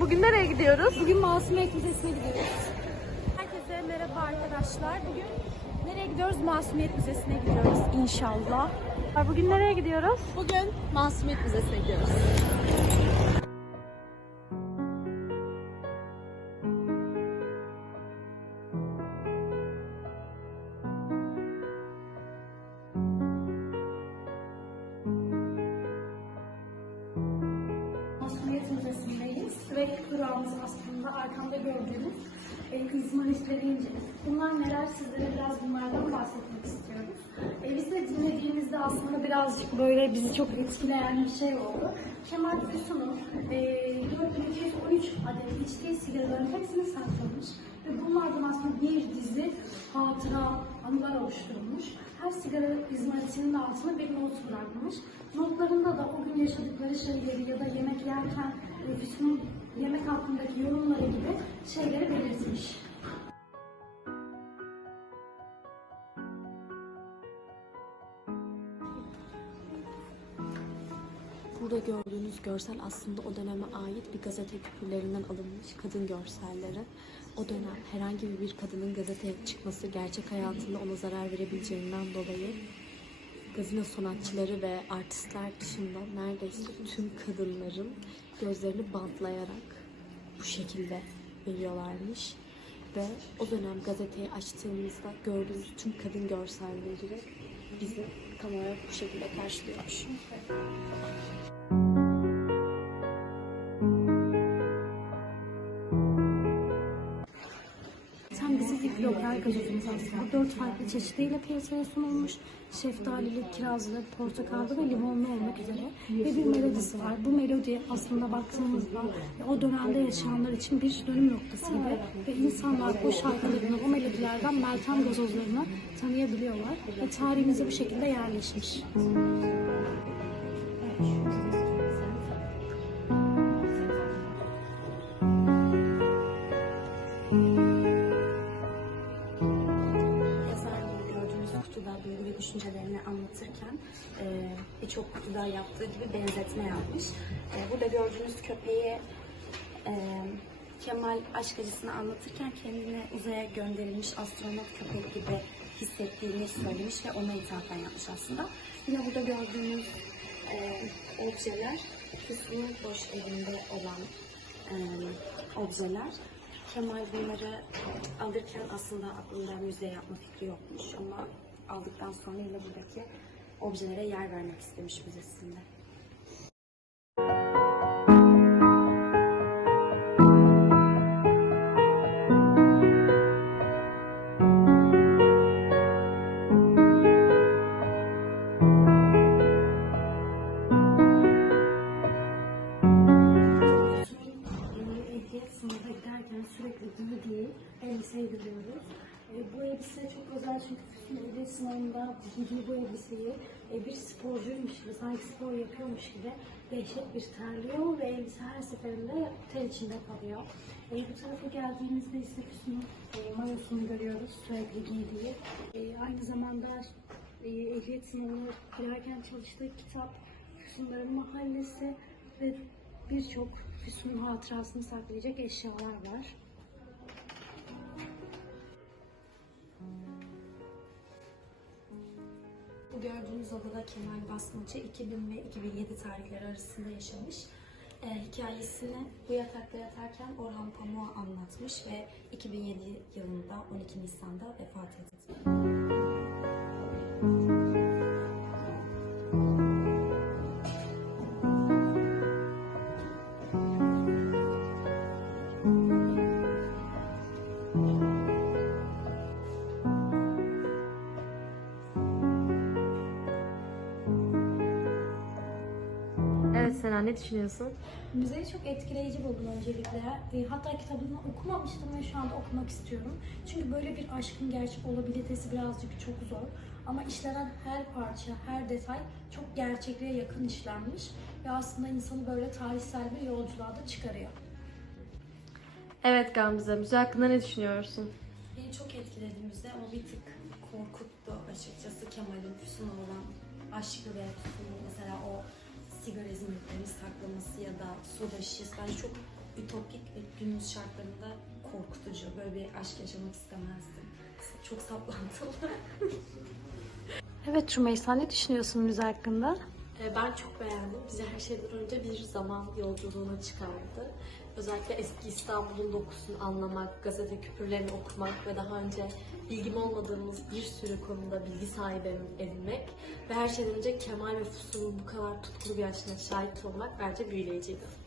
bugün nereye gidiyoruz? Bugün Masumiyet Müzesi'ne gidiyoruz. Herkese merhaba arkadaşlar. Bugün nereye gidiyoruz? Masumiyet Müzesi'ne gidiyoruz inşallah. Bugün nereye gidiyoruz? Bugün Masumiyet Müzesi'ne gidiyoruz. Durağımız aslında arkamda gördüğünüz e, ineceğiz. Bunlar neler sizlere biraz bunlardan bahsetmek istiyoruz. E, biz de dinlediğimizde aslında birazcık böyle bizi çok etkileyen bir şey oldu. Kemal Füsun'un e, 4213 adet içtiği sigaraların hepsini saklamış ve bunlardan aslında bir dizi hatıra, anılar oluşturulmuş. Her sigara izmaritinin altına bir not bırakmış. Notlarında da o gün yaşadıkları şeyleri ya da yemek yerken e, Füsun'un yemek hakkındaki yorumları gibi şeyleri belirtmiş. Burada gördüğünüz görsel aslında o döneme ait bir gazete küpürlerinden alınmış kadın görselleri. O dönem herhangi bir kadının gazeteye çıkması gerçek hayatında ona zarar verebileceğinden dolayı gazino sanatçıları ve artistler dışında neredeyse tüm kadınların gözlerini bantlayarak bu şekilde veriyorlarmış. Ve o dönem gazeteyi açtığımızda gördüğümüz tüm kadın görselleri bizi olarak bu şekilde karşılıyormuş. Bizi bir lokal gazozumuz aslında. Dört farklı çeşidiyle piyasaya sunulmuş. Şeftalili, kirazlı, portakallı ve limonlu olmak üzere. Ve bir melodisi var. Bu melodi aslında baktığımızda o dönemde yaşayanlar için bir dönüm noktasıydı. Ve insanlar o şarkılarını, o melodilerden Meltem gazozlarını tanıyabiliyorlar. Ve tarihimize bu şekilde yerleşmiş. Yazar düşüncelerini anlatırken e, birçok kutuda yaptığı gibi benzetme yapmış. E, burada gördüğünüz köpeği e, Kemal aşk acısını anlatırken kendini uzaya gönderilmiş astronot köpek gibi hissettiğini söylemiş ve ona ithafen yapmış aslında. Yine burada gördüğünüz e, objeler Füsun'un boş evinde olan e, objeler. Kemal bunları alırken aslında aklında müze yapma fikri yokmuş ama aldıktan sonra yine buradaki objelere yer vermek istemiş müzesinde. Çünkü Füsun sınavında giydiği bu elbiseyi e, bir sporcuymuş gibi, sanki spor yapıyormuş gibi dehşet bir terliyor ve elbise her seferinde ter içinde kalıyor. E, bu tarafa geldiğimizde ise Füsun'un e, mayosunu görüyoruz sürekli giydiği. E, aynı zamanda e, ehliyet sınavına girerken çalıştığı kitap Füsunların Mahallesi ve birçok Füsun'un hatırasını saklayacak eşyalar var. Bu gördüğünüz odada Kemal Basmacı 2000 ve 2007 tarihleri arasında yaşamış. Ee, hikayesini bu yatakta yatarken Orhan Pamuk'a anlatmış ve 2007 yılında 12 Nisan'da vefat etti. Evet Sena ne düşünüyorsun? Müzeyi çok etkileyici buldum öncelikle. E, hatta kitabını okumamıştım ve şu anda okumak istiyorum. Çünkü böyle bir aşkın gerçek olabilitesi birazcık çok zor. Ama işlenen her parça, her detay çok gerçekliğe yakın işlenmiş. Ve aslında insanı böyle tarihsel bir yolculuğa da çıkarıyor. Evet Gamze, müze hakkında ne düşünüyorsun? Beni çok etkiledi müze ama bir tık korkuttu açıkçası Kemal'in Füsun'a olan aşkı ve tutkumu. Mesela o sigara izmaritlerini saklaması ya da soda şişesi bence çok ütopik ve günümüz şartlarında korkutucu. Böyle bir aşk yaşamak istemezdim. Çok saplantılı. Evet Rümeysa ne düşünüyorsun müze hakkında? Ee, Ben çok beğendim. Bizi her şeyden önce bir zaman yolculuğuna çıkardı. Özellikle eski İstanbul'un dokusunu anlamak, gazete küpürlerini okumak ve daha önce bilgim olmadığımız bir sürü konuda bilgi sahibi edinmek ve her şeyden önce Kemal ve Füsun'un bu kadar tutkulu bir aşkına şahit olmak bence büyüleyiciydi.